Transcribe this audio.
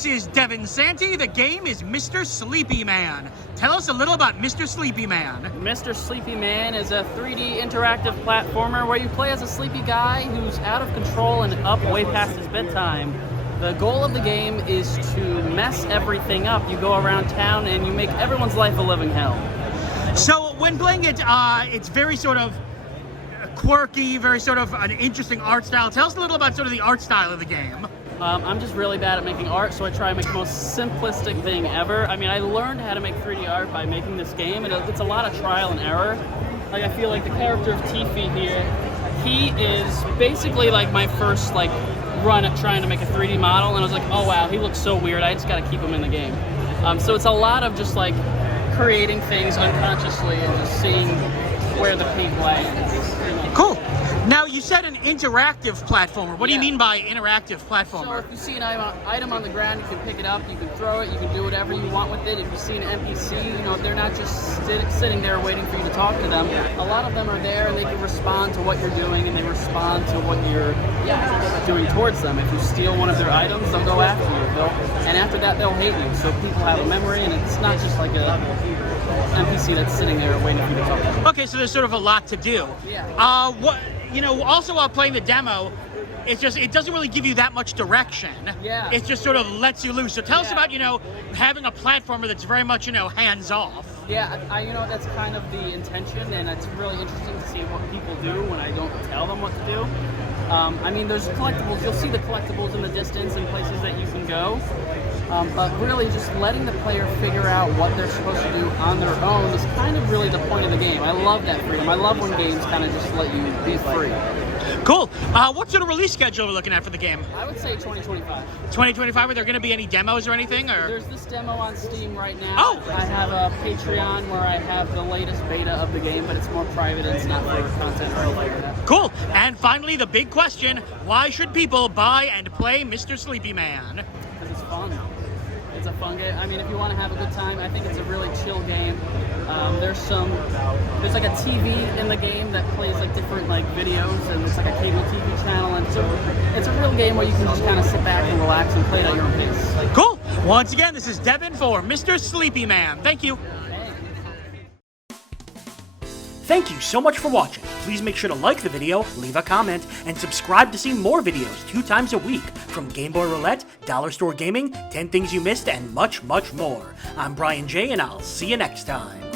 This is Devin Santi. The game is Mr. Sleepy Man. Tell us a little about Mr. Sleepy Man. Mr. Sleepy Man is a 3D interactive platformer where you play as a sleepy guy who's out of control and up way past his bedtime. The goal of the game is to mess everything up. You go around town and you make everyone's life a living hell. So when playing it, it's very sort of quirky, very sort of an interesting art style. Tell us a little about sort of the art style of the game. I'm just really bad at making art, so I try to make the most simplistic thing ever. I mean, I learned how to make 3D art by making this game, and it's a lot of trial and error. Like, I feel like the character of Tiffy here, he is basically like my first run at trying to make a 3D model, and I was like, oh wow, he looks so weird, I just gotta keep him in the game. So it's a lot of just creating things unconsciously and just seeing where the paint lands. Cool. Now, you said an interactive platformer. What do you mean by interactive platformer? So if you see an item on the ground, you can pick it up, you can throw it, you can do whatever you want with it. If you see an NPC, they're not just sitting there waiting for you to talk to them. A lot of them are there and they can respond to what you're doing and they respond to what you're doing towards them. If you steal one of their items, they'll go after you. And after that, they'll hate you. So people have a memory, and it's not just like a NPC that's sitting there waiting for you to talk to them. Okay, so there's sort of a lot to do. Yeah. Also while playing the demo, it doesn't really give you that much direction. Yeah. It just sort of lets you loose. So tell us about, having a platformer that's very much, hands off. Yeah, that's kind of the intention, and it's really interesting to see what people do when I don't tell them what to do. There's collectibles. You'll see the collectibles in the distance and places that you can go. But really just letting the player figure out what they're supposed to do on their own is kind of really the point of the game. I love that freedom. I love when games kind of just let you be free. Cool. What sort of release schedule are we looking at for the game? I would say 2025. 2025? Are there going to be any demos or anything? Or? There's this demo on Steam right now. Oh! I have a Patreon where I have the latest beta of the game, but it's more private and it's not for content or anything like that. Cool. And finally, the big question, why should people buy and play Mr. Sleepy Man? Because it's fun. It's a fun game. If you want to have a good time, I think it's a really chill game. There's like a TV in the game that plays different videos, and it's like a cable TV channel, and it's a real game where you can just kind of sit back and relax and play it at your own pace. Cool. Once again, this is Devin for Mr. Sleepy Man. Thank you. Thank you so much for watching. Please make sure to like the video, leave a comment, and subscribe to see more videos 2 times a week from Game Boy Roulette, Dollar Store Gaming, 10 Things You Missed, and much, much more. I'm Brian J, and I'll see you next time.